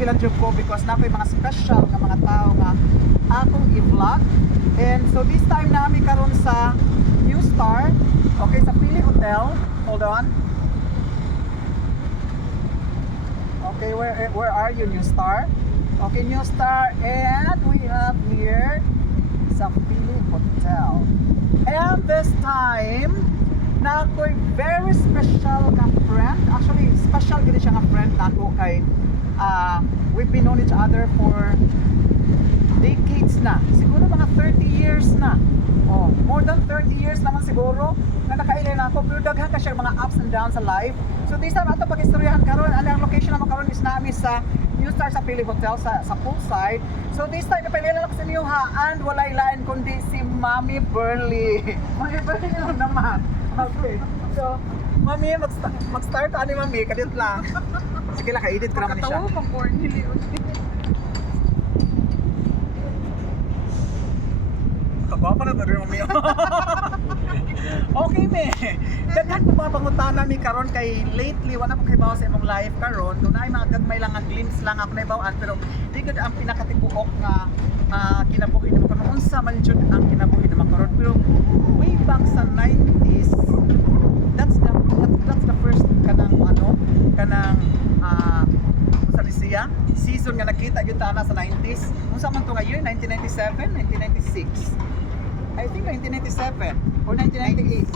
ilang job ko because na ko'y mga special nga mga tao nga akong i-vlog. And so this time namin karon sa New Star. Okay, sa Pili Hotel. Hold on. Okay, where are you, New Star? Okay, New Star, and we have here sa Pili Hotel. And this time, na ako'y very special na friend. Actually, special gini siya nga friend na ako kay we've been known each other for decades na. Siguro mga 30 years na. Oh, more than 30 years naman siguro na nakailay na ako. Pero daghan ka siya mga ups and downs sa life. So this time ato pag-istoryahan karon, ang location naman karon is namin sa New Star sa Pili Hotel sa poolside. So this time napailan ako sa inyo ha, and walay lain kundi si Mami Burley. Mami Burley naman. Okay. So Mami, mag-start ani Mami, kadit lang. Sige lang, ka-edit ko naman siya. Katawa pang corny. Kagwapa na ito rin Mami. Okay me. Daghan ko mga pangutana mi karon kay lately wala ko kay bawa sa imong life karon. Doon ay mga gagmay lang nga glimpse lang ako naibawaan pero di gud ang pinakatibuok nga kinabuhi nimo karon. Unsa man jud ang kinabuhi nimo karon pero way back sa 90s that's the first kanang unsa ni siya season nga nakita gyud ta na sa 90s. Unsa man to nga year 1997, 1996. I think 1997 or 1998.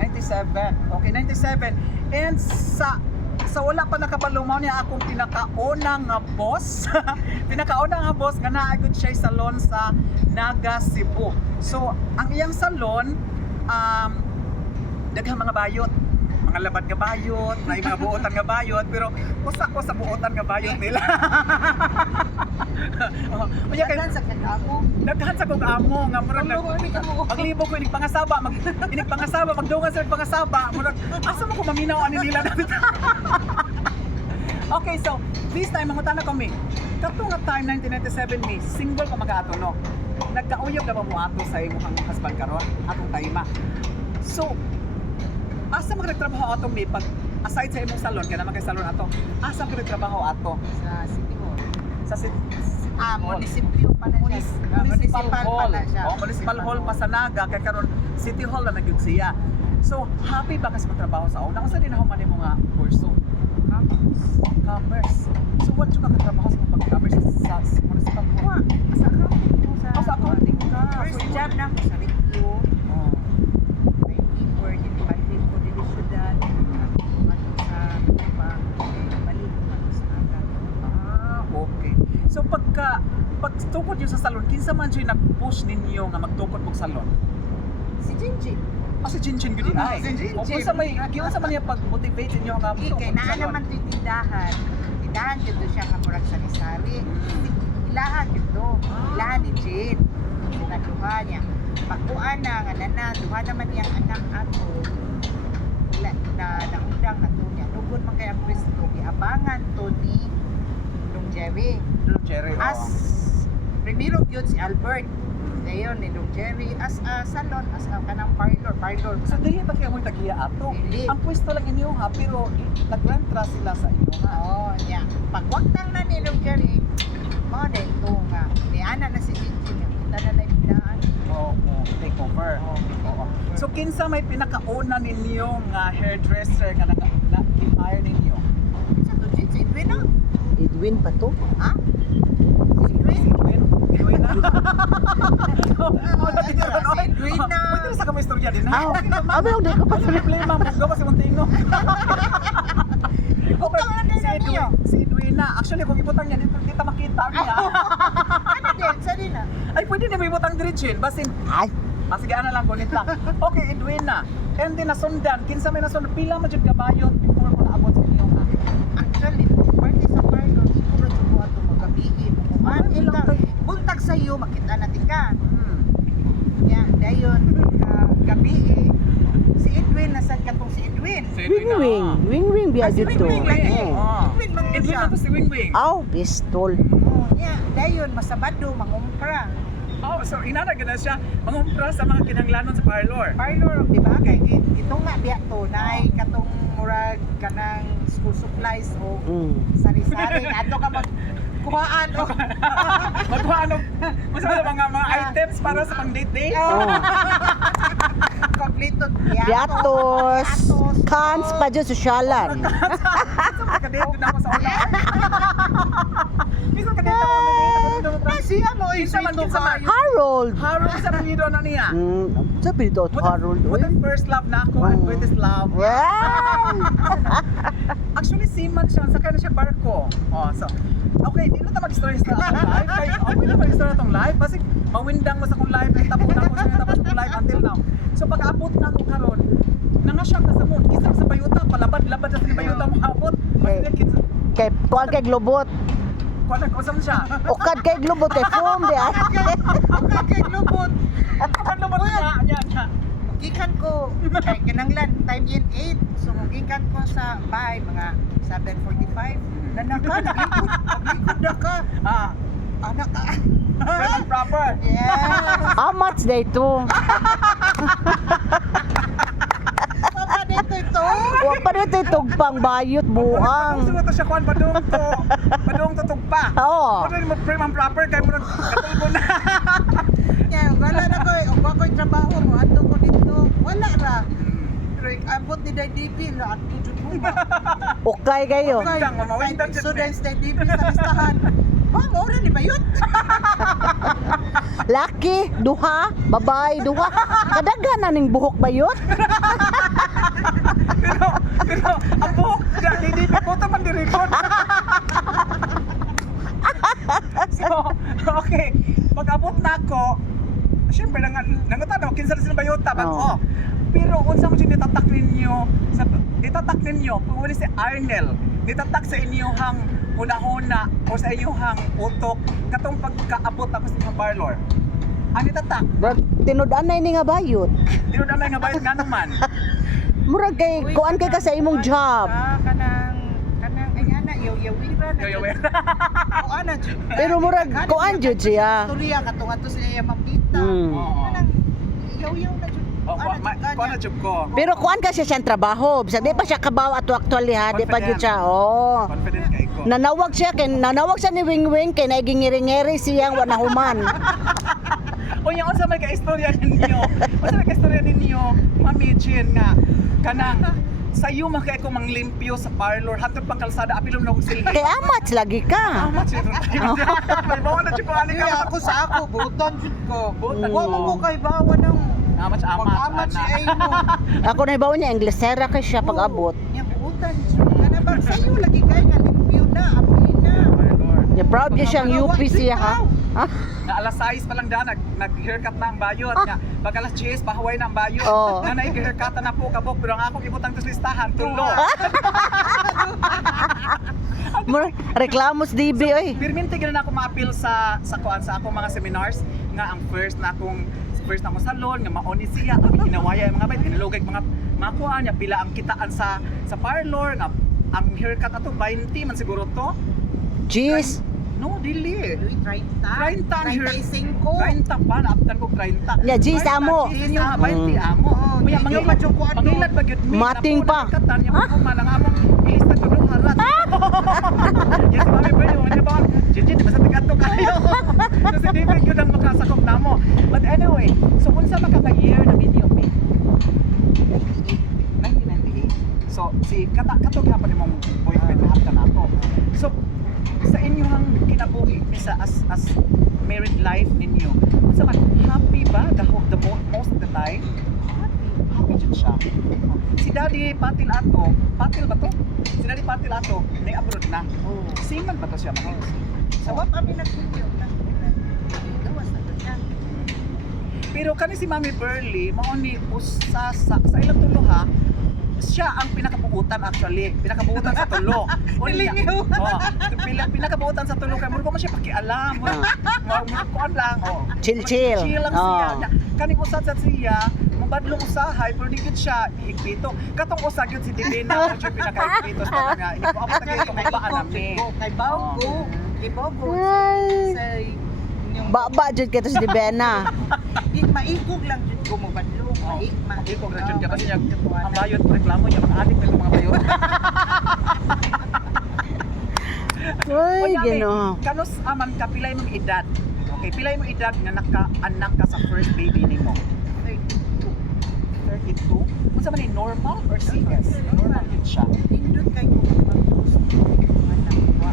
97. Okay, 97. And sa wala pa nakabalumaw niya akong pinakaunang nga boss. Pinakaunang nga boss nga naagod siya sa salon sa Naga, Cebu. So, ang iyang salon daghang mga bayot. Mga labad nga bayot, may mga buotan nga bayot, pero usa ko sa buotan nga bayot nila. Daghan sa kag-amo. Daghan sa kog amo nga murag paglibo ko inig pangasaba, magdungan sa pangasaba, murag asa mo ko maminaw ani nila dapat. Okay, so this time mangutana ko mi. Kato nga time 1997 mi, single pa mag-ato no. Nagkauyab na ba mo ato sa imong husband karon, atong tayma. So asa magtrabaho ato mi pag aside sa imong salon kana kay salon ato. Asa magtrabaho ato Sa City Hall. sa Munisipyo pala siya. Municipal Hall. pala siya. Oh, Municipal Hall pa sa Naga kay karon City Hall na nagyud siya. So, happy ba kas magtrabaho sa una? Unsa din ako man mo nga kurso? Commerce. So, what you ka katrabaho sa pag-commerce sa Municipal Hall? Sa accounting mo sa. Sa accounting ka. First So, job na ko sa Rikyo. Oh. May keeper, dinipalip ko din syudad. Ano sa balik ko sa Naga. Okay. So, pagtukod yun sa salon, kinsa man siya nag-push ninyo nga magtukod mo salon? Si Jinjin. Si Jinchin gudi ay. Si Jinjin. O kung sa man niya pag-motivate ninyo nga Kay naa naman ito yung tindahan. Tindahan dito siya nga murag sari-sari. Ilahan dito. Ilahan ni Jane. Sinaduha niya. Pagkuan na nga nana, duha naman niyang anak ato. Naundang na to niya. Nugod man kaya Kristo. Iabangan to ni Dong Jerry. Jerry, As primero yun si Albert. Dayon ni Dong Jerry as salon, as kanang parlor. So, dili ba kayo mo tagiya ato? Dili. Ang pwesto lang inyo ha, pero nag-rentra sila sa inyo ha. Oo, yeah. Pagwaktang na ni Dong Jerry, mga dito nga. Ni Ana na si Jinjin. Kita na na ibidaan. Oo, take over. Oo. So, kinsa may pinakauna ninyo nga hairdresser nga na-hire ninyo? Sa to Jin, si Edwin na. Edwin pa to? Ha? Si Edwin? Edwin na? Si Edwin na. Pwede na sa kami istorya din ha? Aw, abi ako di ko pa Kasi problema, buga pa si Montino. Si Edwina. Actually, kung ibutang niya, hindi ta makita niya. Ano din? Sa din na? Ay, pwede na may ibutang diretsin. Basin, Ay, sige, ano lang, gunit lang. Okay, Edwina. And then, nasundan. Kinsa may nasundan. Pila man dyan kabayot before mo naabot sa inyo ha? Actually, party sa parlor, siguro sa buha ito magabihi. Ilang kayo? Buntag sa iyo, makita natin ka. Hmm. Yan, dayon, gabi si Edwin, nasan ka tong si Edwin? wing biya Si dito. Wing lagi. Oh. Edwin man Edwin siya. na to si Wing Wing. Aw, pistol. Oh, yeah, dayon, masabado, mangumpra. Oh, so inana gana siya mangumpra sa mga kinanglanon sa parlor. Parlor, di ba? Kaya kita tunga diya to nay katong murag kanang school supplies o Mm. sari-sari ato ka magkuhaan o Magkuhan og mga items para sa pang-date. Oh. kompleto Piatos, cans pa dyan, sosyalan. Kadate na ako sa una. Bisa kadate ako siya mo Isa man isito kinsa man. Harold. Harold sa pangito na niya. Sabi dito, Harold. What the first love na ako and greatest love. Wow! Actually, seaman siya. Sakay na siya barko. Oh, so, okay, di na ta mag-story sa akong life. Kaya, okay na mag-story itong life. Kasi, mawindang mo sa akong life. Tapunan ko sa tapos akong life until now. So, pag-abot na ako karon, nangasyak na sa moon. Kisang sa bayuta, palabad-labad na sa bayuta mo abot. Kay, kuhan kay Globot. Kuha na, kusam siya. Ukad kay Globot, kay Foam, di ay. kay lubot Ano ba na? Yan. gikan ko kay kinanglan time in 8 so gikan ko sa bahay mga 7:45 nanaka naglikod na ka Ah, anak ka prim and proper. yes How much day to? papa dito ito Wa pa dito tugpang bayot buang. Gusto to siya kuhan, badung to tugpa. Oo. Ano mo prim and proper, kaya mo katulbo na. kaya wala na ko ugwa ko'y trabaho mo ato ko dito wala ra pero abot ni Day DP na ato jud mo ba Okay kayo. Mawindang, mawindang jud students Day DP sa listahan ba mo ra ni bayot Laki, duha, babay, duha. Kadaghan na ning buhok bayot. Pero, ang buhok, hindi po ito man dirikot. So, okay. Pag-abot na ako, syempre, nangutan ako, kinsa na sila bayota. But, Oo. pero, unsa mo dyan itatak ninyo, kung si Arnel, nitatak sa inyong huna-huna o sa inyong utok, katong pagkaabot ako sa inyong parlor. Ang itatak, Brag tinud-an na ini nga bayot. tinudamay nga bayot nga naman. Murag kay kuan kay ka sa imong job. kanang ay ana yaw-yawira na Yaw-yaw. o ana jud Pero murag kuan jud siya. Storya katong ato sila yung mapita. Mm. Kanang yaw-yaw na jud. O, kuha na jud ko. Pero kuan ka siya siyang trabaho. Bisag di pa siya kabaw ato actually ha, di pa gyud siya. Oh. Confident kay ko. Nanawag siya ni Wing Wing kay naigingiri-ngiri siyang wa nahuman. O yung unsa may ka-istorya ninyo. Unsa may ka-istorya ninyo, Mami Jean nga kanang sayo man kay ko manglimpyo sa parlor hatod pang kalsada apilom na og silhi. Kay amats lagi ka. Amat siya. May bawa na jud ko ani Kaya ka. ako sa ako butan jud ko. Butan. Wa mo ko kay bawa ng Amat siya pag-amat si ay mo. Ako na ibaw niya Inglesera kay siya pag-abot. Nya butan jud. Kana bang sayo lagi kay nga limpyo na apil na. Ya proud niya siyang UP siya ha. Ha? Na alas 6 pa lang da nag-haircut na ang bayot nga. Pag alas 10 pahuway na ang bayot. Oo. Na nai-haircut na po kabok pero ang akong ibutang to sa listahan tulo. Murag reklamos DB oy. Pirminti gina na ako ma-appeal sa kuan sa akong mga seminars nga ang first na akong salon nga maoni siya ang ginawaya yung mga bayt kinalugay mga kuan niya pila ang kitaan sa parlor nga ang haircut ato 20 man siguro to. Jeez. No, dili. 30 30 ang hair. 35 30 pa naaptan ko 30. Ya, G's amo. G's niyo 20 amo. Oh, Kuya medyo mangilad macho ko ano. Mangilad ba gyud mi? Mating pa. Katan niya mo malang among ilis na tulo harat. Yes, mami ba yun? Ano ba? Gigi, di ba sa tigat to kayo? Kasi di ba yun ang makasakop na mo. But anyway, so kung sa makaka-year na video me? 1998. So, si katog hapon imong boyfriend na hapta na ako. So, sa inyong kinabuhi sa as married life ninyo, unsa man happy ba the most of the time? Happy jud siya. Si Daddy Patil ba to? Si Daddy Patil ato, abroad na. Oh. Seaman ba to siya mga? Sa wa pa mi nagkumpyo na. Gawas na to siya. Pero kani si Mami Burley, mao ni usa sa ilang tulo ha, siya ang pinakabuutan actually. Pinakabuutan sa tulo. Hilingaw. Pinakabuutan sa tulo kay mo ko man siya pakialam. Mo kuan lang. Oh. Chill. Chill lang siya. Oh. Kaning usad sa siya, mabadlong usahay pero di gid siya ihigpito. Katong usa gyud si Divina mo siya pinakahigpito sa nga. Iko abot na gyud kung baan nami. Kay Bawgo. Kay Bawgo. Ay. Sa Baba jud kay to si Dibena. maikog lang jud ko mo badlong. Okay, congratulations ka kasi niya. Ang bayot reklamo niya, mga adik na itong mga bayot. Ay, Kunyari, Ginoo. Kanos aman ka, pilay mong edad. Okay, pilay mong edad nga naka-anak ka sa first baby nimo. 32? Kung sa man ni normal or CS? Normal din siya. Indot kay ko magpapos. Anak ko.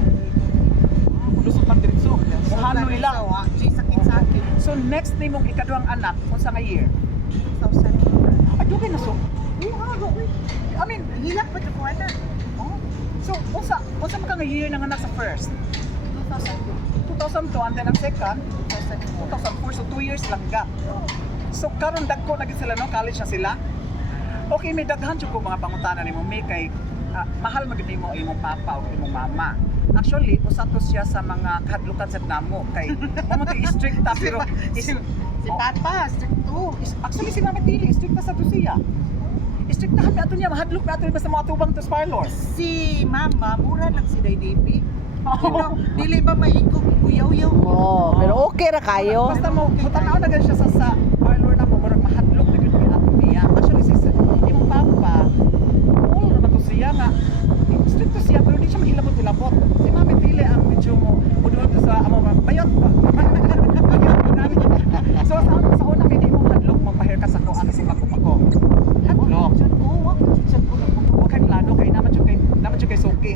Lusot man diretso. Sa Hanoy lang. Sakit-sakit. So next nimong ikaduhang anak, kung sa nga year? 2000. Ay, okay na so. I mean, Hilak pa ko anak. oh. So, unsa man ka nga year ng anak sa first? 2002. 2002 and then ang second, 2004. 2004, so 2 years lang gap. So karon dagko na gid sila no, college na sila. Okay, may daghan jud ko mga pangutana nimo may kay mahal magid nimo imong papa o imong mama. Actually, usa to siya sa mga kahadlukan sa namo kay mo to strict ta pero Si Papa, strict to. actually si Mama Tili strict ta sa to siya. Strict ta kami ato niya mahadlok na ato basta mga tubang to parlor. Si Mama, mura lang si Daydibi. Dili ba maikog uyaw-uyaw? Oh, pero okay ra kayo. Basta mo tanaw na gid siya sa parlor na mo murag mahadlok na gid kay ato niya. Actually si imong papa cool naman to siya nga strict to siya pero di siya mahilabot-hilabot. Si Mama Tili ang medyo mo udol to sa amo bayot pa. So sa una may di mo hadlok magpa-hair ka sa ko ano si magpapako. Hadlok. Huwag kay plano kay naman jud kay suki.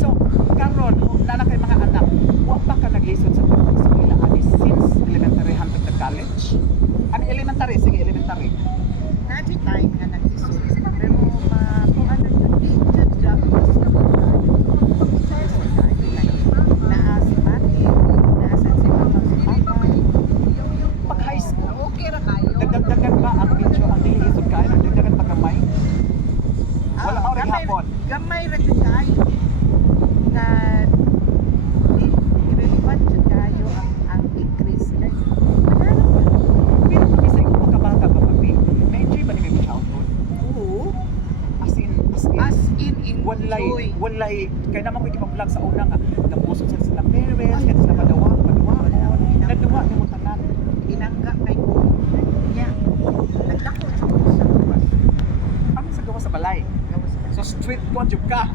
So karon na kay mga anak, wa pa ka naglisod sa pag-eskwela ani since elementary hangtod na college. Ani elementary sige elementary. Naji time nga nagsisul. Pero kung ano di judge lang basta naa si Mati, naa sa si Mama si Papa. Pag high school, Okay ra kayo. dagdagan ba ang medyo ang nilisod ka ang dagdagan pa gamay? Wala pa rin hapon. Gamay ra jud kayo. Na irrelevant jud kayo ang increase kay. Pero pagising ko makabata ba kami? Na-enjoy ba ni may childhood? Oo. As in Enjoy. walay kaya naman ko ipag-vlog sa una nga napusod sa sila parents kaya sila padawon naduwa ni mo tanan. Inangga kay ko. Nya. Nagdako sa gawas. Ano sa gawa sa balay? Gawas So street con jud ka.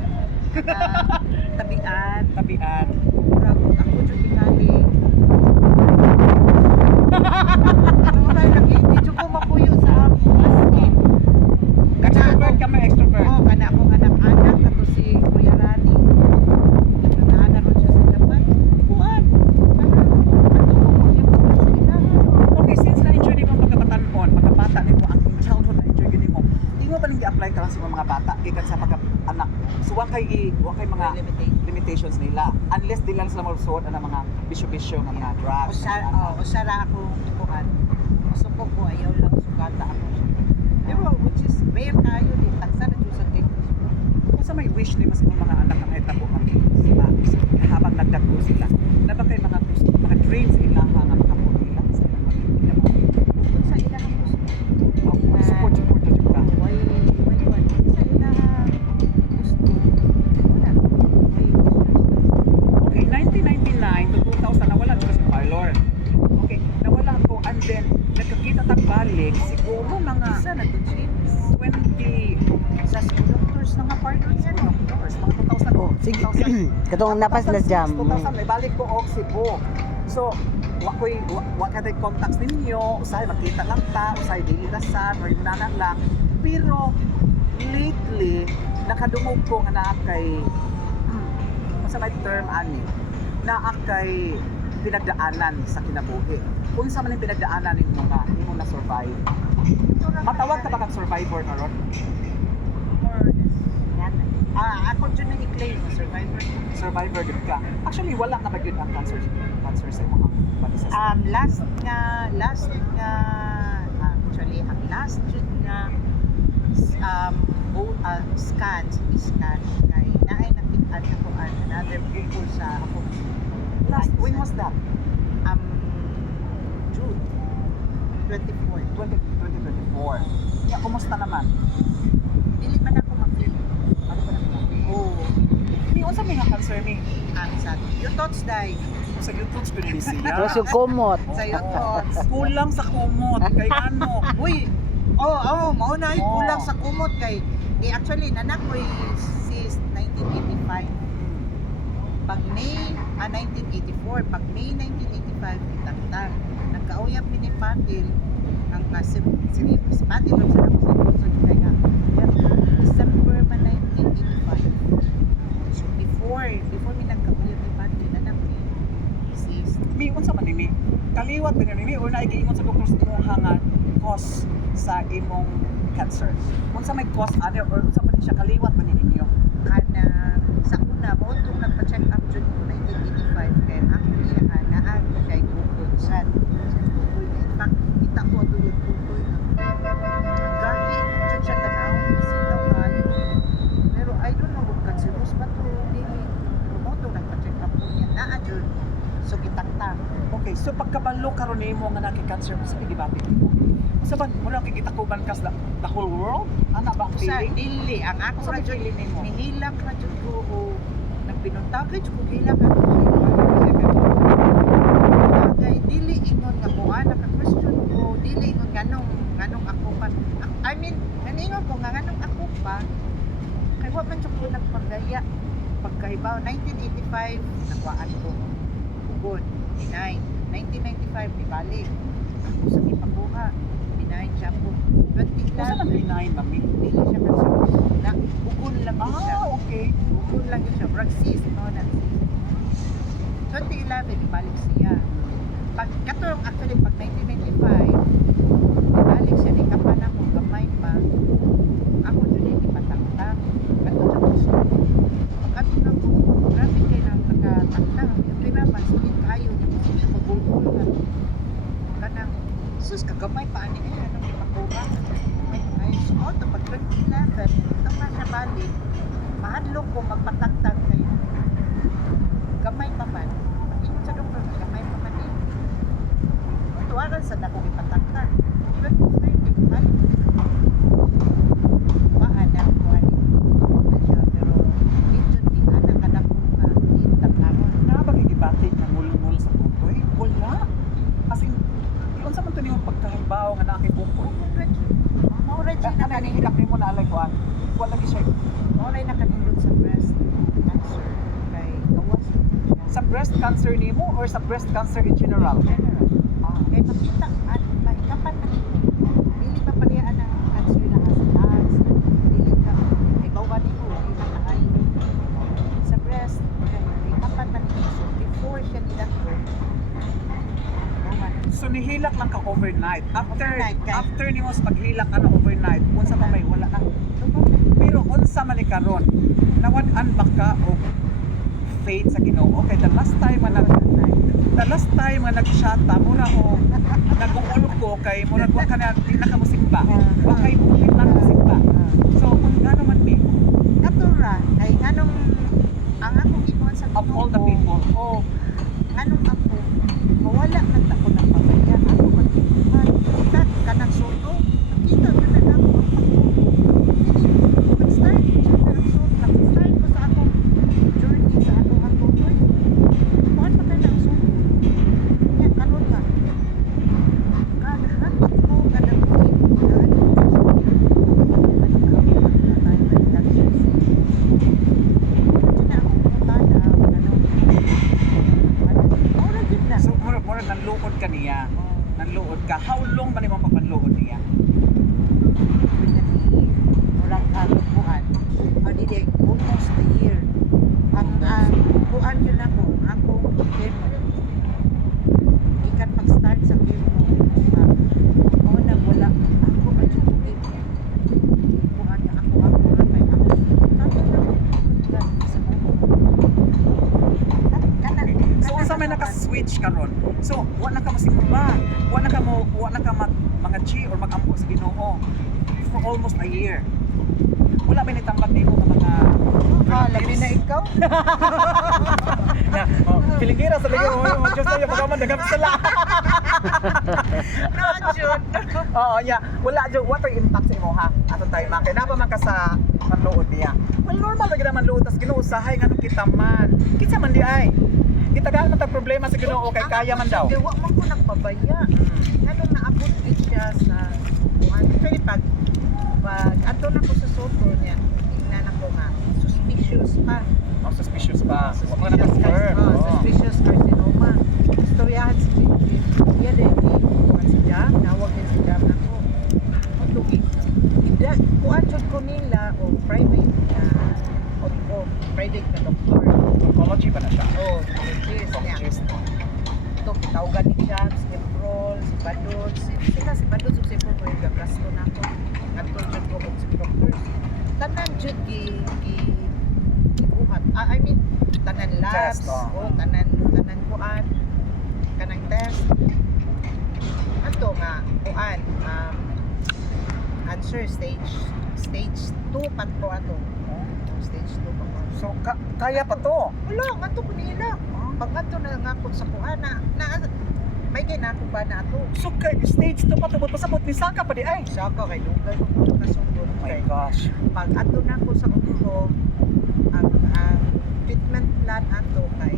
tabian. Tabian. Murag ako jud tingali. Ano ray lagi di jud ko mapuyo sa amo as in. Extrovert ka may extrovert. Oh, kana akong anak-anak ato si Kuya Rani. Nagdaanan ron siya sa Japan. Kuan. Kana ato ko yung sa ilahan. Okay, since na-enjoy ni mo pagkabatanon, pagkabata ni mo, ang childhood na-enjoy ni mo, di mo ba nang i-apply ka lang sa mga bata, gikan sa pagka-anak? So, wa kay mga limitations nila. Unless di lang sila magsuot ang mga bisyo-bisyo ng mga drugs. Usara ako kuan. Masuko ko ayaw lang sugata ako. Pero which is rare kayo di taksa na jud sa kay. Kung sa may wish ni mas mga anak ang hitabo kami habang nagdagko sila. Na ba kay mga dreams nila nga makapon nila sa mga Kung sa ilang gusto. support na jud ka. Why one? Sa ilang gusto. Wala. Why Okay, 1999 to 2000 nawala ko sa parlor. Okay, nawala ko and then nagkakita tag balik siguro mga isa na to James. 20 Sa doctors na nga partner niya no. dollars, mga 2,000. Oh, sige. 2,000. Katong napas na jam. 2,000 may balik ko og Cebu. So, wa ka tay contacts ninyo, usay makita lang ta, usay dili rasan or nana lang. Pero lately nakadungog ko nga naa kay sa may term ani, naa kay pinagdaanan sa kinabuhi. Kung sa man yung pinagdaanan ninyo nga, hindi mo na survive. Matawag ka ba kang survivor karon? Ako dyan na i-claim na survivor. Survivor din ka. Actually, wala na ba yun ang cancer sa mga body system? Last nga, actually, ang last yun nga, scan kay naay nakitaan ako another people sa ako. Last, when was that? June 24. 2024. Yeah, kumusta naman? Dili man ako ma-feel. Ano ba naman? Oh, Hindi, unsa may nga cancer ni? ang sad. Your thoughts die. Sa YouTube ko din siya. Tapos yung kumot. Sa YouTube. Kulang sa kumot. Kay ano? Uy, mao na ay kulang sa kumot kay actually nanak ko since 1985. Pag May 1984, pag May 1985 itagtag. Nagkauyap ni Patil ang si Patil lang sa ako sa kay nga. December man 1985. So before mi nagkauyap ni Patil nanak ni sis. Mi unsa man nini? Kaliwat din nini or naigiingon sa doktor sa imong hangat cause sa imong cancer. Unsa may cause ani or unsa man siya kaliwat man nini niyo? Kana sa una mo itong nagpa-check up jud ko 1985 kaya ang iya naa siya ikukod sa tutoy. In fact, kita ko doon yung tutoy na gahi jud siya tanaw sinaw kayo. Pero I don't know kung cancerous ba to dili. Pero mo itong nagpa-check up ko niya naa jud. So gitaktak. Okay, so pagkabalo karon nimo nga naki-cancer mo sa gibati nimo. Sa ban mo lang kikitakuban kas the whole world? Ana ba ang Sa feeling? dili ang ako Sa ra jud feeling nimo? nihilak ra jud ko o nagpinuntag jud ko hilak ako. Kay dili ingon nga buwan naka-question ko, dili ingon nganong ako pa. I mean, naningon ko nga nganong ako pa. Kay wa man jud ko nagpanggaya. Pagkahibaw 1985 nakuhaan ko. Good. Dinay. 1995 ibalik. Ako sa ipakuha. Dinay siya po. Unsa nang 2011 benign mami? dili siya cancer. Na bukol lang yun siya. Okay. Bukol lang yun siya. Brag cyst, no? Na 2011 ibalik siya. Pag katong actually pag 1995 ibalik siya ni kapan ako gamay pa. Ako dun hindi patangtang. Kato siya gusto. Pag ato na ko, grabe kayo nang nakatangtang. Yung kinaman, sige kayo. Sige magulgul nga. Kanang, sus kagamay pa ani eh. Anong ipakuha? Ay, so auto pag 2011, ito nga siya balik. Mahadlok ko magpatangtang kayo. Gamay pa man. Pag-ingon sa doktor, gamay pa man eh. Tuwaran sa dako ipatangtang. 2030, balik. Waan ang kuhan na siya. Pero, dito di anak ka na ko nga. Itangtangon. Na ba gibati nga mulmul sa tutoy? Wala. As in, unsa man to nimo pagkahibaw nga nakibukol? Mauray siya Ano ni hilak nimo na alay kuan? Wala gi siya. Mauray nakanindot sa breast cancer. Kay gawas siya. Sa breast cancer nimo or sa breast cancer in general? General. Kay makita at mahikapan na dili pa pagayaan ng cancer na as dili ka kay bawal nimo dili na kaay sa breast kay mahikapan na nito so before siya nilagro bawal So nihilak lang ka overnight. Overnight, kay- After nimo sa paghilak ka na overnight, unsa pa may wala na. Pero unsa man ni karon? Nawad-an ba ka og faith sa Ginoo? Okay, the last time nga nag-shata mo na o nag-uul ko kay murag wa ka na di na ka musimba. Wa kay buti lang musimba. So kung ano man mi katura kay nganong ang ako gikuan sa of all the people. Oh, nganong ako mawala man ta ko ng pamilya ako man gikuan kita kanang soto nakita ko na lang nag-start siya na ang soto nag-start ko sa akong journey sa akong tutoy kuhan pa kayo ng soto yan kanon nga kadahan ko kadang ko daan so murag nanluod ka niya. Nanluod ka. How long man imong pagpanluod niya? orang kuan o dili almost a year ang kuan yun ako chemo ikan pag-start sa chemo o na wala ako man yung tubig kuan niya ako ra kay ako sa So unsa may naka-switch karon? So wa na ka masimba, wa na ka mga G or mag-ampo sa Ginoo for almost a year. Wala ba nitambag nimo nga mga labi na ikaw na Pilipinas sa lagi mo just na yung pagaman dagam sila. no jud Oo nya, wala jud what are impact sa imo ha? Atong time kay napa man ka sa panluod niya. Well normal ra gyud man luod tas Ginoo usahay nganong kita man. Kinsa man di ay? gitagaan man tag problema sa Ginoo kay kaya man daw. Wa man ko nagpabaya. Mm. Kanong naabot din siya sa kuan. Actually pag ato na ko sa soto niya, tingnan ako nga suspicious pa. Oh, suspicious pa. Wa pa Suspicious na-confirm. Oh. suspicious carcinoma. Istoryahan si Gigi. Iya din si Jam, nawag din si Jam ako. Ito ida kuan jud ko nila o private na o private na doktor. Oncology pa na siya. Oh, yes, niya. Oncologist. Ito, kitaugan ni Jam, si Emprol, si Badod, si Badod, si Emprol, ko yung gagasto na ako. Kanto jud ko kung si doctors. Tanan jud gibuhat. I mean, tanan labs, Test, oh. tanan kuan, kanang test. Ato nga, kuan, cancer stage 2 pa ko ato. Stage 2 pa ko. So kaya pa to. Wala, ato ko nila. Pag ato na nga ko sa kuan na may ginako ba na ato. So stage 2 pa tubot pasabot ni saka pa di ay. Saka kay dugay ko nasundot Oh my kay. gosh. Pag ato na ko sa ulo, ang treatment plan ato kay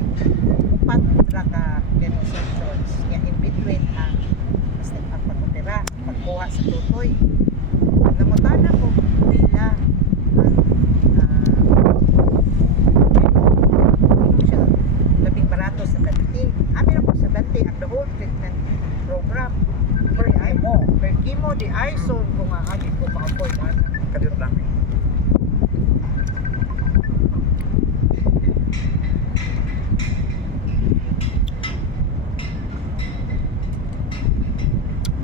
upat ra ka demo sessions ya in between ang basta ang pagkutira, pagkuha sa tutoy. Namutana ko nila siya labing barato sa dati. Amin ako sa dati ang the whole treatment program. Per chemo di ay so kung agi ko pa-afford ana. Kadiyot lang.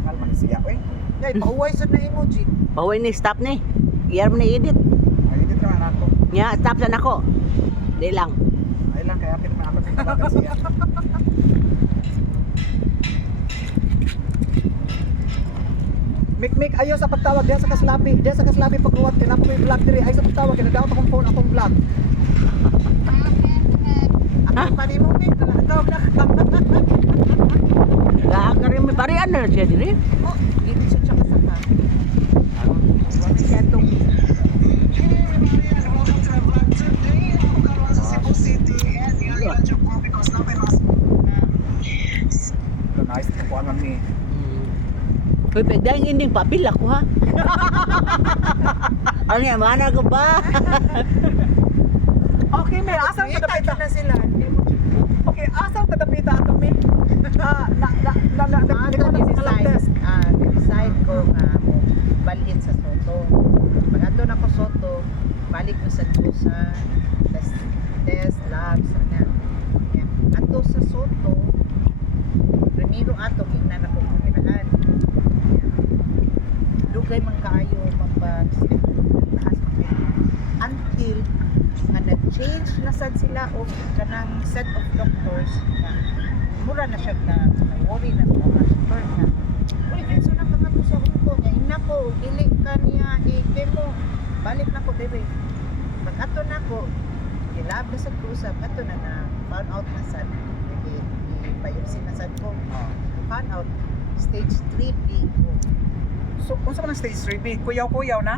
Kalma ni siya oy. Dai pauway sa na emoji. Baway ni stop ni. Iyar mo ni edit. Ay dito ra nako. Nya stop sa nako. Di lang. Ay lang kaya pin man ako sa tawagan siya. Mikmik ayo sa pagtawag diyan sa Kaslapi. Diyan sa Kaslapi pagruwat kay napo may vlog diri ay sa pagtawag kay nagdaot akong phone akong vlog. Ako pa rin mo min ikaw na. Gaag rin may barian na siya diri. Oh, dito siya tsaka sa ka. Wala siya tong Nice ko ano ni. Uy, pwede ang ending papil ako ha. Ano yan, mana ko ba? Okay, may asang kita kadapita. na sila. Okay, asang kadapita ato mi. Ato decide ko nga balhin sa Soto. Pag ato na ko Soto, balik na sa Dusa, test, labs, ana. Yan. Ato sa Soto, primero ato gignan ako kumiraan. Dugay man kaayo magpa-taas until nga nag-change na sad sila o kanang set of doctors na mura na siya na worry na mga doctor na uy, so na ka nga sa ko niya ina ko, dili ka niya i-chemo balik na ko dire pag ato na ko ilab na sa kusap ato na found out na sad i-biopsy na sad ko found out stage 3B ko. So, unsa man ang stage 3B? Kuyaw-kuyaw na?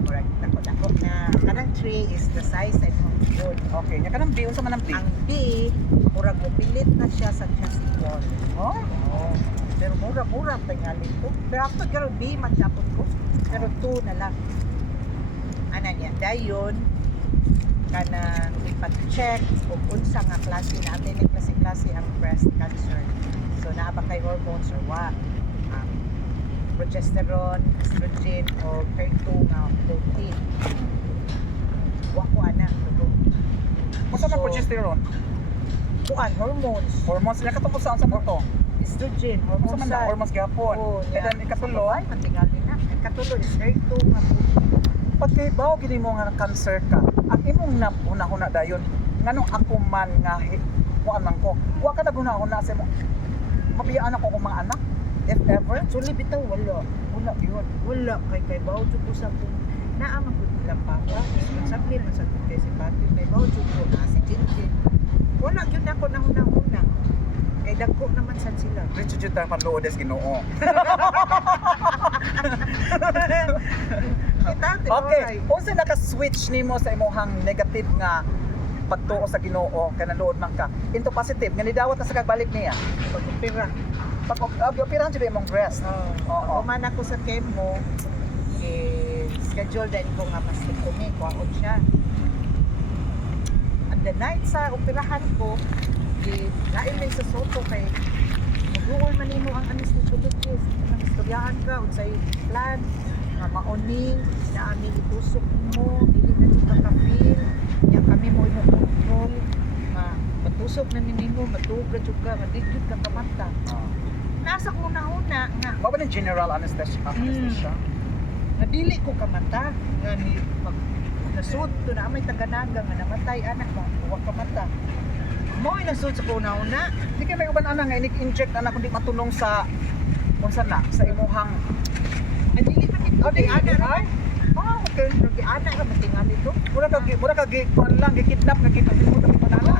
Murag dako na kanang 3 is the size type of food. Okay, nya kanang B unsa man ang B? Ang B, murag mopilit na siya sa chest wall. Oh. Pero mura tingali ko. Pero after garo B man sapot ko. Pero 2 na lang. Ana niya, dayon kanang ipa-check kung unsa nga klase natin ni klase ang breast cancer. So naa ba kay hormones or what? Progesterone, estrogen, o HER2 nga protein. Wako ana. Unsa man progesterone? Kuan, hormones. Hormones nya katong sa mo to? Estrogen, Unsa hormones. man na hormones gihapon? And then ikatulo, ay matingali na. Ikatulo is HER2 nga protein. pag kay bawo gini mo nga cancer ka, ang imong una dayon nganong ako man nga kuan man ko. Wa ka naguna-una sa mo. Mabiyaan ako kong mga anak. If ever, Actually, bitaw, wala. wala yun. Wala. Kay bawo jud ko sa kung naamang ko nilang papa. Responsable man sa kung kay si Pati. Kay bawo jud ko na si Jinjin. Wala yun ako na una-una. Kay dagko naman sad sila. Rich jud ta panluod des Ginoo. Kita, Okay, unsa naka-switch nimo sa imong negative nga pagtuo sa Ginoo kay naluod man ka. Into positive nga nidawat na sa kagbalik niya. Pag-opera. Pag operahan jud imong breast. Oo. Kuman ako sa chemo, schedule din ko nga mastectomy, kuhaon siya. And the night sa operahan ko, lain min sa soto kay magluoy man nimo ang anesthesiologist. Nang istoryahan ka, unsay plan, nga maoning, naami itusok mo, dili na siya ka-feel, yang kami mo imo control, nga matusok na nimo, matuog na jud ka, madigid ka kamata. Nasa una-una nga, Mao ba ni general anesthesia? nga dili ko kamata, nga ni pag nasud to na may taganaga nga namatay anak ba, huwag kamata. Mo ay nasud sa una-una, Di kay may uban ana nga inik-inject ana kundi matulong sa unsa na sa imuhang ay dili pa kito, di ana ra. ay. Ah, okay. Pero di ana ra matingal ito. Mura ka kuan lang gikidnap nga gipasimo ta manana.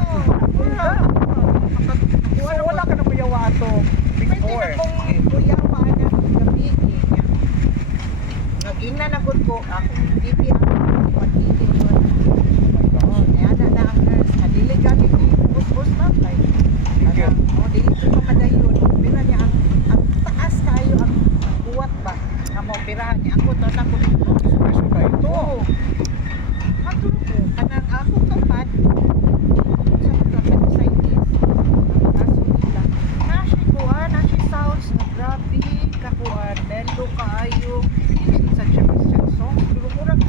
Wala ka na kuyawa ato Pwede before. na kong kuyawa na gabi niya. Nagina na gud ko akong bibi ang pagkiti ko. Oh, niya na ang nurse. Kadili gani ni bus na kay. Sige. Oh, dili ko madayon. Pero niya ang taas kayo ang buwat ba nga maoperahan niya. Ako to na ko dito. Ka ito. Ato ko kanang akong kapat sa appendicitis. Ang kaso nila. Nashi kuha, nashi sounds na grabe kakuha. Nelo kaayo. Dili sa Christian songs. Pero murag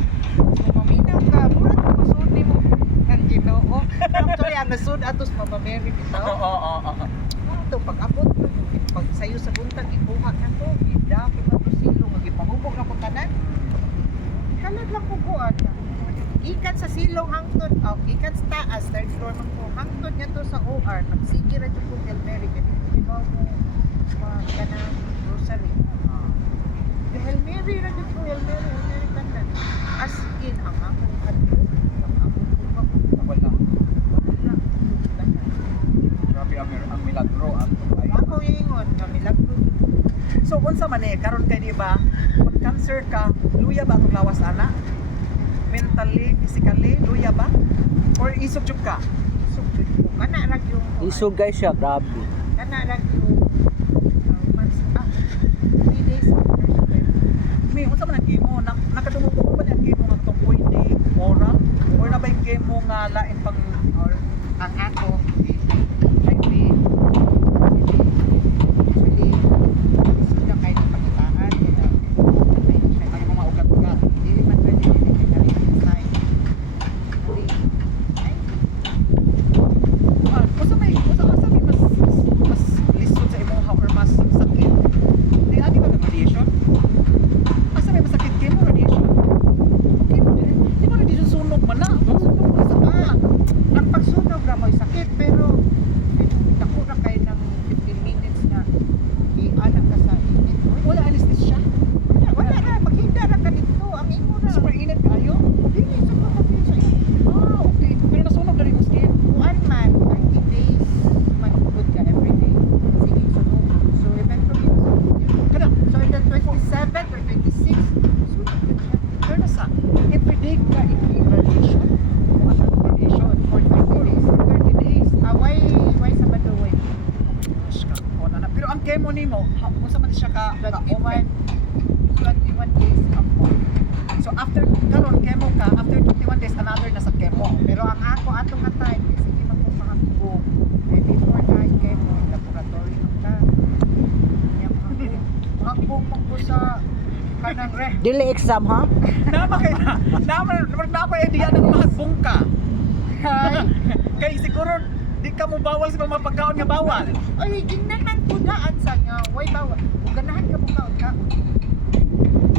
maminaw ka. Murag ka masud nimo ang Ginoo. Actually ang nasud atos mamameri bitaw. Oo. Ito, pag-abot, pag sayo sa buntag, ikuha na to, ida ko na to silong, magipahubog na ko tanan. Kalad lang ko kuan. Ikan sa silong hangtod, ikan sa taas, third floor man ko, hangtod niya to sa OR, nagsige na dyan ko Hail Mary, kasi hindi ba mo kanang grocery. Yung Hail Mary na dyan ko, Hail Mary tanan. As in, ang akong kanto, ang akong kulma ko, Wala. wala, tanan. Grabe ang milagro ang Ako ingon, kami lang ko. So unsa man karon kay di ba pag cancer ka luya ba atong lawas ana? Mentally, physically luya ba? Or isog jud ka? Sugod ko. Kana ra yung Isog guys siya, grabe. Kana ra yung months 3 days after surgery. May unsa man ang chemo? Nakadungog ba ni ang chemo nga atong pwede oral or na ba yung chemo nga lain pang Or ang ako maybe actually sila kay pakitaan kaya ay siya ang mga ugat-ugat? dili man pwede dili kay kali sa ay Unsa may mas lisod sa imong or mas sakit? Di adi ba ang radiation? Asa may masakit chemo radiation? Chemo di ba radiation sunog man na? Sunog man sa ka. ang pagsunog ra mo'y sakit pero dako na kay ng 15 minutes na i-anak ka sa init. Uy, Wala anesthesia. wala na, maghinda ra ka dito. Ang imo na. Super init kayo? Dili, sa kapatid sa inyo. Ah, okay. Pero nasunog na rin yung skin. One man, 30 days, manugod ka every day. Sige, sunog. So, eventually, Kada, so in the 27th or 26th, sunog ka siya. pero nasa, everyday ka i-radiation? Kung ano yung radiation? For 30 days. 30 days. Why Sabado, why? Gosh, wala na. Pero ang chemo nimo, kung sa man siya ka 21 days ako. So after karon chemo ka, after 21 days another na sa chemo. Pero ang ako, atong nga time, sige man ko makakbo. Eh, before tayo kayo mo, laboratory man ka. Makakbong man ko sa kanang reh. Dili exam ha? Nama kay na ako idea na mahagbong ka. Kay siguro di ka mo bawal sa mga pagkaon nga bawal. Ay, gingnan man ko daan sa nga. Why bawal? Kung ganahan ka mo ka.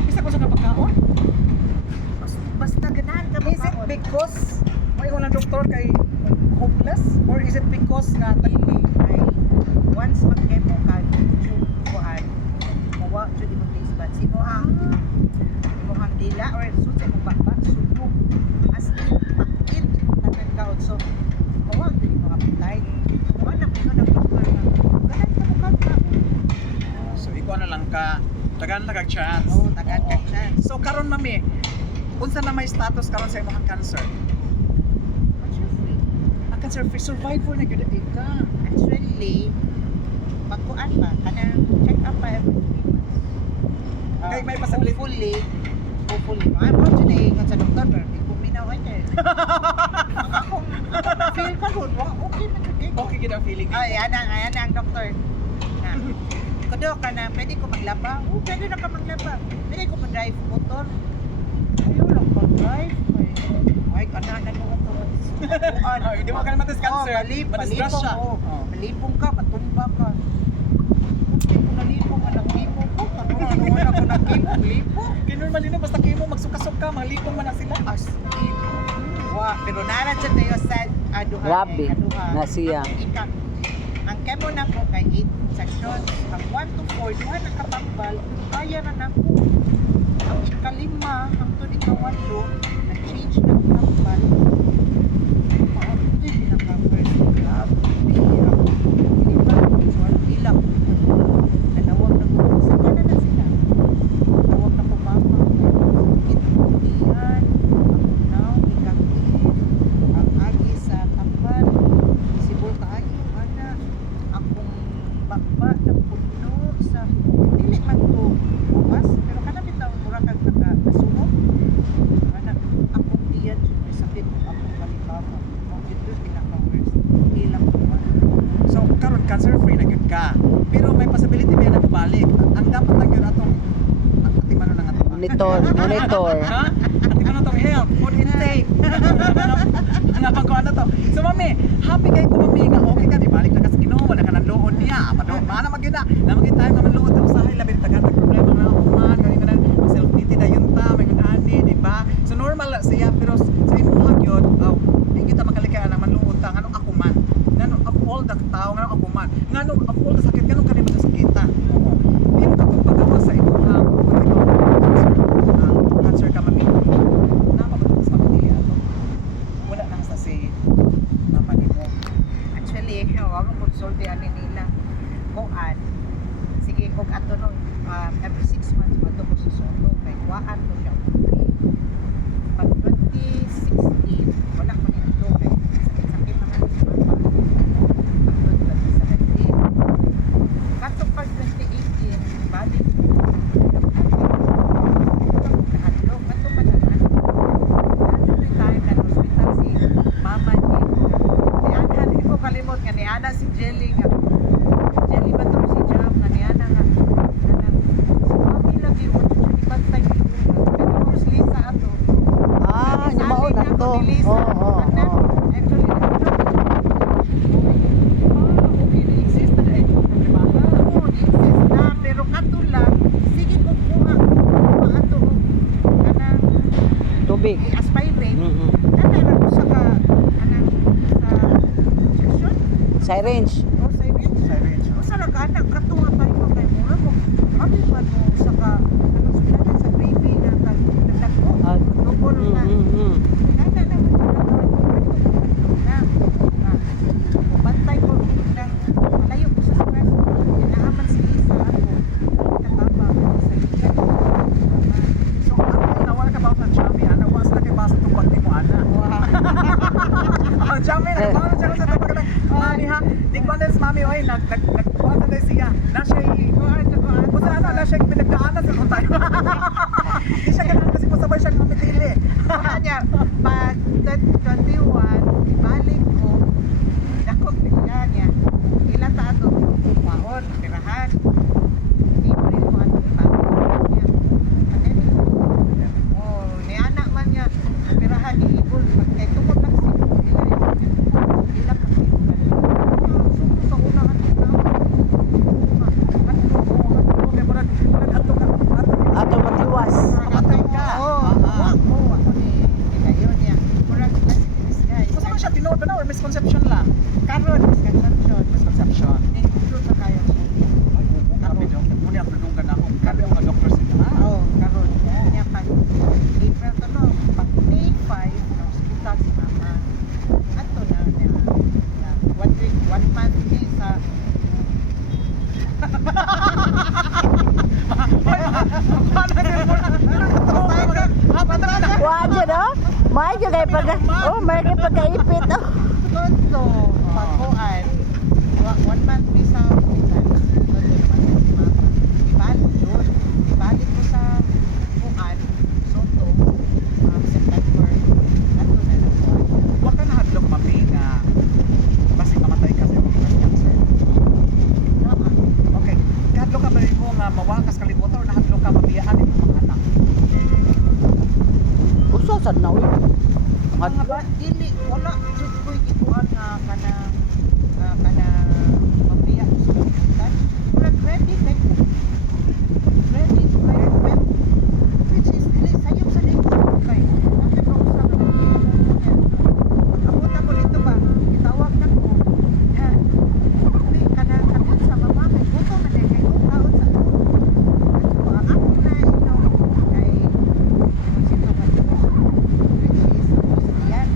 Isa ko sa pagkaon. Basta ganahan ka mo Is it because may unang doktor kay hopeless or is it because nga Dili, ay, once mag-chemo ka, yung kuhaan, mawa, dyan mo taste buds. Sino ang dila or suit sa imong bakba, sunog. As in, pakit, tanan ka. So, mawa, dyan mo kapitay. Mawa na, pino ng doktor na, ganahan ka mo ka. So ikaw na lang ka tagan na kag chance. Oo, tagan kag chance. So karon mami, unsa na may status karon sa imong cancer? Cancer free. cancer free survivor na gyud ka. Actually, pagkuan pa, kanang check up pa every 3 months. Kay may possibility. Hopefully. I'm out today nga sa doktor, pero di ko minaway kayo. Ang akong feel ka ron, okay na today. Okay gid ang feeling. Ay, ayan ang doktor. Na. Kudo ka na, pwede ko maglaba? Oo, pwede na ka maglaba. Pwede ko mag-drive motor. Ayaw lang mag-drive. Ay, kananan mo ako. Hindi mo ka naman test cancer. Madisgrasya siya. Malipong ka, matumba ka. Hindi ko nalipong, nagkimo ko. Ano ako nagkimo, lipo. Kinormal din basta kimo magsukasok ka, malipong man na sila. As in. Wow, pero naran siya tayo sa aduhan. Grabe, na siya. Ang kemo na ko kay 8 sections. Ang 1 to 4, duha na kapambal, kaya na ko. Ang ikalima, hangtod ikawalo, nag-change na kapambal. Maunti pinaka-first club. Bihirap. Iba, so ilang. Nanawag na ko. Saan na sila? Tawag na ko mama. Iyan. Now, ikakit. Ang agi sa tambal. Sibol kaayo, ana. Akong bakba na puno sa dili man to bukas, pero kana bitaw mura kag nakasunog. Ana, akong tiyan may sakit akong kalikama. Ang ito pinaka-worst. Ilang buwan. So karon cancer free na gyud ka. Pero may possibility ba na mabalik. Ang dapat lang gyud atong atimano nang atong Monitor. Ha? Atimano tong health, food intake. Ang ko ano to. So mami, happy kay ko mami nga okay ka di balik na ka sa Ginoo wala ka nang luod niya. Pado mana magyud na. Namagit tayo nga manluod sa usahay labi tagan tag problema na ako man kani man self pity na yun ta may ani di ba? So normal la siya pero sa imuha gyud di kita makalikay na manluod ta ngano ako man. Ngano of all the tao ngano ako man. Ngano of all the sakit ngano kani man sakita. Pero katong paggawa sa imuha cancer ka mami. Napabalik sa pamilya ato. Wala nang sa si mama ni mo. Actually, wag mo konsulti ani nila. Kuan. Sige, kung ato no, every 6 months mo to ko sa soto kay kuan ko siya. Pag 2016, wala ko ni ato kay sakit naman sa mama. Pag 2017, kato pag 2018, balik ko. Kahadlo, kato pa naman. Ano may time na hospital si Mama Jane. Ni Ana, hindi ko kalimot nga ni Ana si Jelly nga. Jelly ba to si Jam nga ni Ana nga. Si Mami lagi o siya ni Bantay ni Luna. Pero ko si Lisa ato. Yung maon na to. Oo. Actually, okay, na-exist na dahil yung problema. Oo, na-exist na. Pero kato lang, sige ko kuha. Kuha ato. Kanang Tubig. aspirate. Mm-mm. Kanang ko sa ka, kanang sa section. Syringe. O sa event. Syringe. O sa nag-anak, katuwa tayo kay mura mo. Kami man mo sa ka, ano sila na sa gravy na nagtagpo. Double na. Kaya naman na. Bantay ko nang malayo ko sa stress. Inaaman si Lisa ako. Kataba sa ikat. So, ano nawala ka ba ng chami? Ano was na kay basta tupag ni mo ana? Ang chami na tawag siya sa tupag na. Mami ha, di ko na mami oy nagkuha na siya. Na siya Busa ano na siya pinagdaanan sa tayo. Di siya ganun kasi pasabay siya mamitili. Kanya, pag 2021, ibalik ko, dakot nila niya. Ilan ta ato? Paon, pirahan. April ko ato ibalik niya. Pandemic. Oh, ni anak man niya, pirahan, iibol. Pag kay tukot lang si ilang kapilugan. Suko sa unahan na. Ato matiwas. Patay ka. Oo, ako ni Dayon niya. Murag na si this guy. Basta man siya tinuod ba na or misconception lang? Karon, misconception. Misconception. Include sa kayo. Ay, oo, grabe dong. Muna ako nadunggan ako. Grabe ang mga doctor sila. Oo, karon. Kanya pag April to no, pag May 5, na hospital si mama. Ato na niya. 1 week, 1 month niya sa Paano din mo? Ano ka? Wa dyan, no? Maayo kay pag oh, may kay pagkaipit oh. Tonto, pagkuan. 1 month visa, tonto naman si mama. Ibalik yun. Ibalik ko sa kuan, Soto, September. Ato na lang kuan. Huwag ka nahadlok, mami, nga basi mamatay ka sa iyong cancer. Okay, nahadlok ka ba rin mo nga mawakas kalibutan o nahadlok ka mabiyaan yung mga anak? Usa sad na uy. Mga ba, dili, wala, jud ko'y gikuan nga kana mabiya sa kalibutan. Wala, ready kay which is, dili, sayo sa dito kay, natin ko sa mabiya. Abot ako dito ba, itawag na ko, di, kana sa mama, kay buto na din, kay kaon sa ako. At ang ako na, kay, sino ka dito, which is, yan.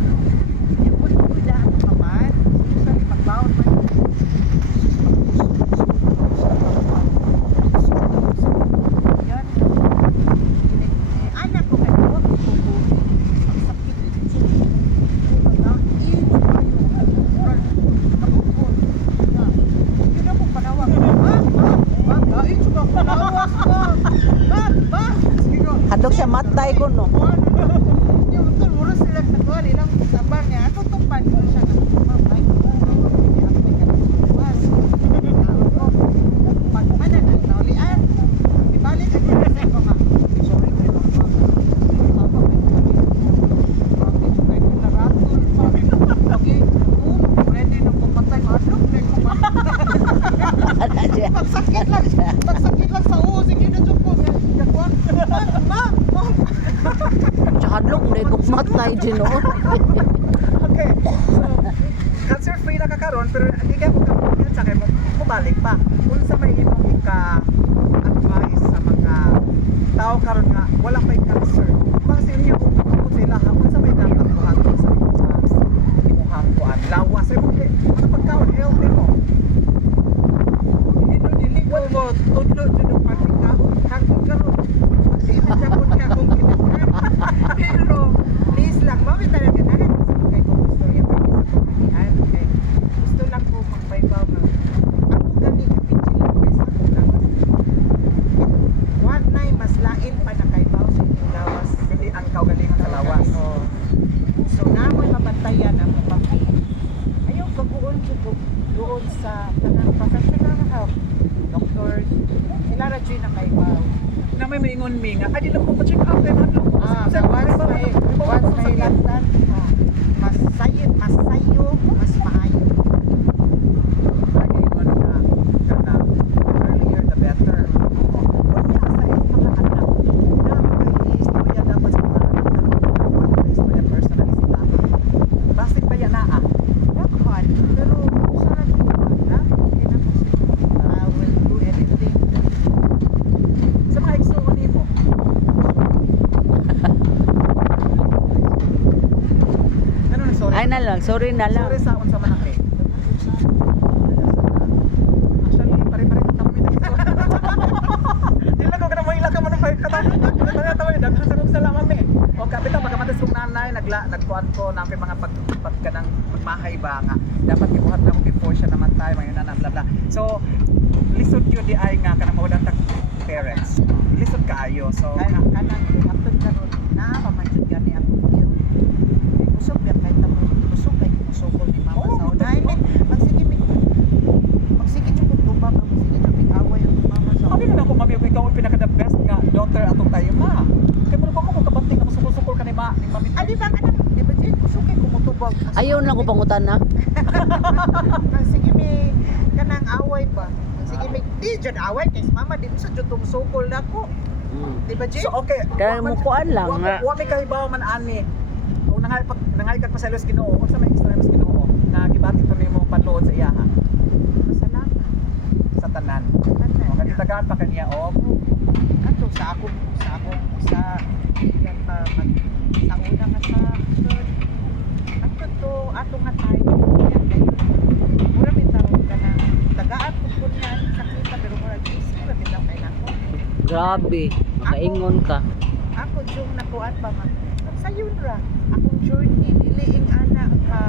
Yung kuda ako kaman, sa ipagbaon man. Yan. Anak ko kayo, ang sakit. Yun ako panawag. Ay, suga ko panawas ko. Hadlok siya matay ko no. Yung tol, oras sila sa kuwan, ilang sabang niya. Ato tupan ko siya na ay, hindi ako may kanasuwas. Pag ano na, naulian. Ibalik ako na sa ko nga. Sorry, kay mama. Papa, may bakit yung kayo naratol pa? Okay, ready na pumatay. Adlok na yung pagsakit lang sa uo. Sige na dyan ko. Yakuan. Ma'am. Sa hadlok na ko matay Ginoo. Okay, so cancer free na kakaroon pero hindi ka mo sa kay mo balik pa. Kung sa may imong advice sa mga tao karon nga wala pay cancer. Base niyo kung sila kung sa may dapat buhaton sa imong kuan lawas ay mo ano pagkaon healthy mo. Dili ko mo tudlo jud ang pagkaon. Hangtod karon. Sino siya po siya kung kinakain. Pero please lang mami talaga na kay ko gusto ya pa sa pamilyan kay gusto lang ko magpaybaw nga. Ako gani kapit sila kay sa akong lawas. Wag nay mas lain pa na kay baw sa inyong lawas. Hindi ang kaugalingon sa lawas. So namoy mabantayan ang pamilya. Ayaw kaguon jud ko doon sa kanang professional health doctors. Sila ra jud na kay baw. Na may maingon mi nga ay di lang ko pa check up kay hadlok. Once may lagdan, mas sayo, mas maayo. Maingon na kana earlier the better. Wala sa iyong mga anak na may istorya dapat sa mga anak na may istorya personal sila. Basig ba yan naa? Dapat, pero sarap yung na, okay na ko I will do anything. Sa mga igsuon nimo. Ano na sorry? Ay na lang, sorry na lang. Sorry sa unsa man ako. Actually, pare-pare ta kami dito. Dili ko kana mo ila ka man pa kataw. Tawa daghan sa kong salamat me. O kapita magkamatis kong nanay nagkuan ko na kay mga pagkanang magmahay ba nga dapat gibuhat na mo before siya naman tayo mayon na bla bla. So lisod yun di ay nga kanang mawalan tag parents. Lisod kaayo. So Kanang hapon karon na pamanjud gani ako niyo. Kay kusog ya kay tamo kusog kay kusog ni mama Oo, sa unay mi. Magsige jud ko tubag ang sige jud away ang mama sa Abi na ko mami ikaw ang pinaka the best nga daughter atong tayo ma. Kay mo ko kabanting nga sukol-sukol ka ni mami. di ba kanang di ba jud kusog kay kumutubag. Ayaw na ko pangutan na. Sige mi kanang away ba. Sige mi di jud away kay mama di mo sa jud tumusukol nako. Di ba jud? So okay. Kaya mukuan lang nga. Wa may kahibaw man ani. Kung nangay kag pasalos Ginoo, unsa may istorya sa Ginoo nga gibati pa nimo padloood sa iya ha? Salamat. Sa tanan. Tanan. O kagitagaan pa kaniya og Ato sa akong yan pa sa una nga sa ato to ato nga tayo yan kayo mura bitaw ka na tagaan ko po yan sakita pero mura busy mura bitaw kay nako Grabe, makaingon ka. Ako yung nakuan ba nga. Sayon ra. Akong journey diliing ana ka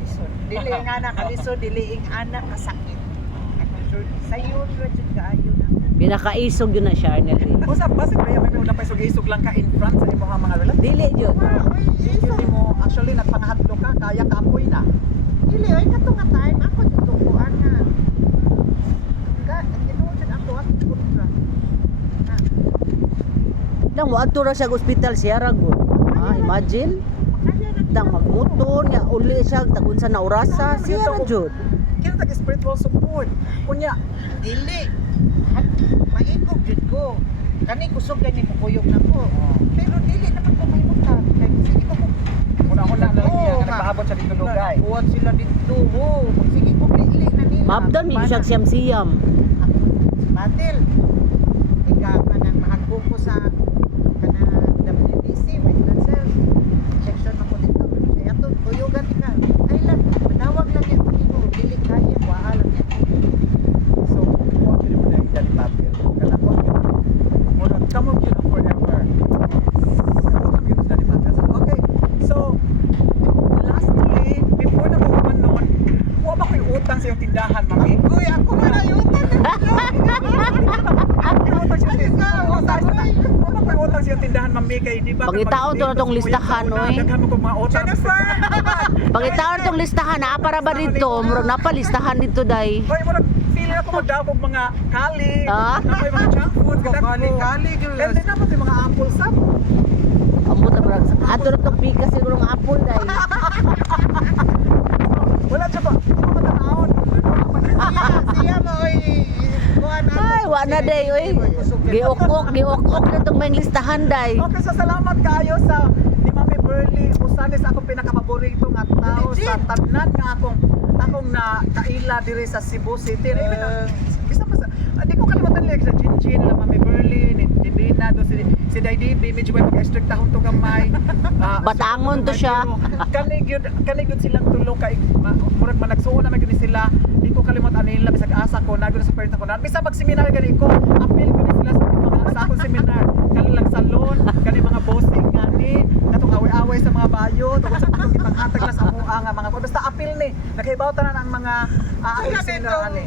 lisod. Diliing ana ka lisod, diliing ana ka sakit. Akong journey sayon ra jud kaayo na. Pinakaisog yun na Charnel. Usa basig ba may una pa isog lang ka in front sa imong mga relatives. Dili jud. Hindi mo actually nagpangahadlo ka kaya kapoy na. Dili ay kato nga time ako jud tukuan nga. Tinuod jud ako at kontra. Nang moadto ra siya sa ospital siya ra gud. Imagine. Tang magmuton nga uli siya tag unsa na orasa siya ra jud. Kaya tag spiritual support. Unya, Dili. Maikog jud ko. Kani kusog gani mo kuyog nako. Pero dili naman ko mahimutan. Kay sige ko una-una na lang niya nga nagpaabot sa dito lugay. Buwan sila dito. Sige ko dili na nila. Mabdan mi siya siyam-siyam. Batil. Ika ka nang mahagpo ko sa kanang WBC, white blood cells. Injection ako dito. Kaya to, kuyugan ka. Ay lang, manawag lang yan ko nimo. Dili kaya, waa lang yan. So, what did mo na dali papel? Kana ko. Mura kamo gyud forever. Kamo gyud dali papel. Okay. So, lastly, before na mo man noon, wa ba koy utang sa iyong tindahan, mami? Uy, ako man ay utang. Utang siya tindahan mami kay di ba Pangitaon to na tong listahan, oy. Daghan mo kog mga utang. Pangitaon tong listahan na para ba dito? Murag napalistahan dito day. Hoy mo feel ako magdawog mga kali. Ah? May mga junk food kali gyud. And then naman yung mga apple sap. Ambot na murag ato na tong pika siguro ng apple day. Wala siya ba? Matanawon. Siya mo oy. Ay, wa na day oy. Giok-ok na tong may listahan day. Okay, so salamat kayo sa ni Mami Burley. Usanis akong pinakapaborito nga tao sa tanan nga akong na kaila diri sa Cebu City. Bisa pa sa di ko kalimutan like sa Chinchin la Mami Burley ni Divina do si Daydi medyo may mag-restrictahon to gamay. Batangon to siya. Kani gyud silang tulo kay murag managsuon na gyud sila. Di ko kalimutan nila bisag asa ko nagud sa parent ko na bisa mag-seminar gani ko. Appeal ko ni sila sa mga sa akong seminar. Kani lang salon, kani mga bossing gani, katong away-away sa mga bayo, tungod sa katong ipanghatag na sa amuha nga mga basta appeal ni. Naghibaw tanan ang mga seminar ani.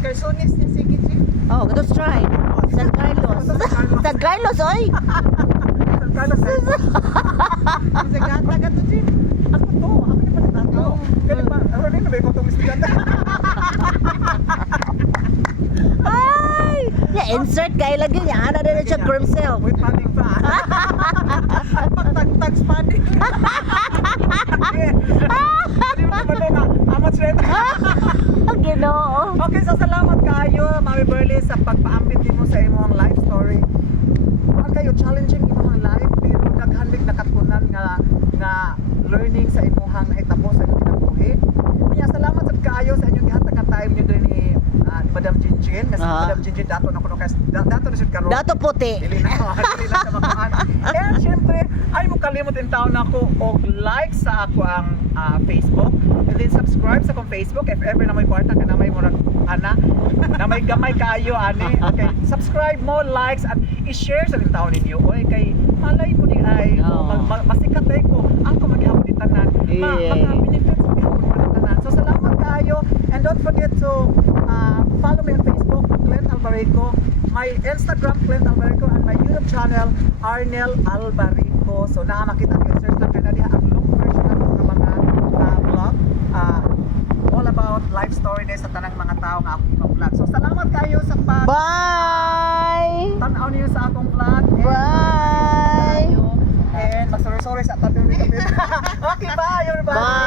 Kay Sonis ni sige sige. Oh, let's try. San Carlos. San Carlos oy. Kala sa Sa gata ka to Jim. ano to? Ako ni pala tato. Kani pa, ano rin ba ko tong estudyante? Ay! Ya insert kay lagi niya ana din siya cream cell. Wait, padding pa. Pagtag spadi. Hindi mo naman na, how much rent? Ang Ginoo. Okay, so salamat kayo, Mami Burley, sa pagpaambit mo sa imong life story. Kuan kayo, challenging imong life, pero naghandig nakatunan nga learning sa imong nahitabo sa inyong kinabuhi. Kaya salamat sa kayo sa inyong gihatag nga time niyo din ni Madam Jinjin. Kasi Madam Jinjin dato na kuno dato na siya karon. Dato puti. Dili na sa makaan. And syempre, ay mo kalimot in taon ako og like sa ako ang Facebook. And then subscribe sa akong Facebook if ever na may kwarta ka na may murag ana na may gamay kayo ani. Okay, subscribe mo, likes at i-share sa taon ninyo. Oy kay malay mo di ay masikat ay ko ako maghapon di tanan. Maka-benefits maghapon di tanan. So salamat kayo and don't forget to follow me on Facebook, Clint Albarico, my Instagram, Clint Albarico, and my YouTube channel, Arnel Albarico. So makita niyo, search lang kayo na diha ang long version ng mga vlog. All about life story sa tanang mga tao nga akong ipag-vlog. So salamat kayo sa Bye. tanaw niyo sa akong vlog. Bye. And mag-sorry sa tanong nito. Okay, bye everybody. Bye.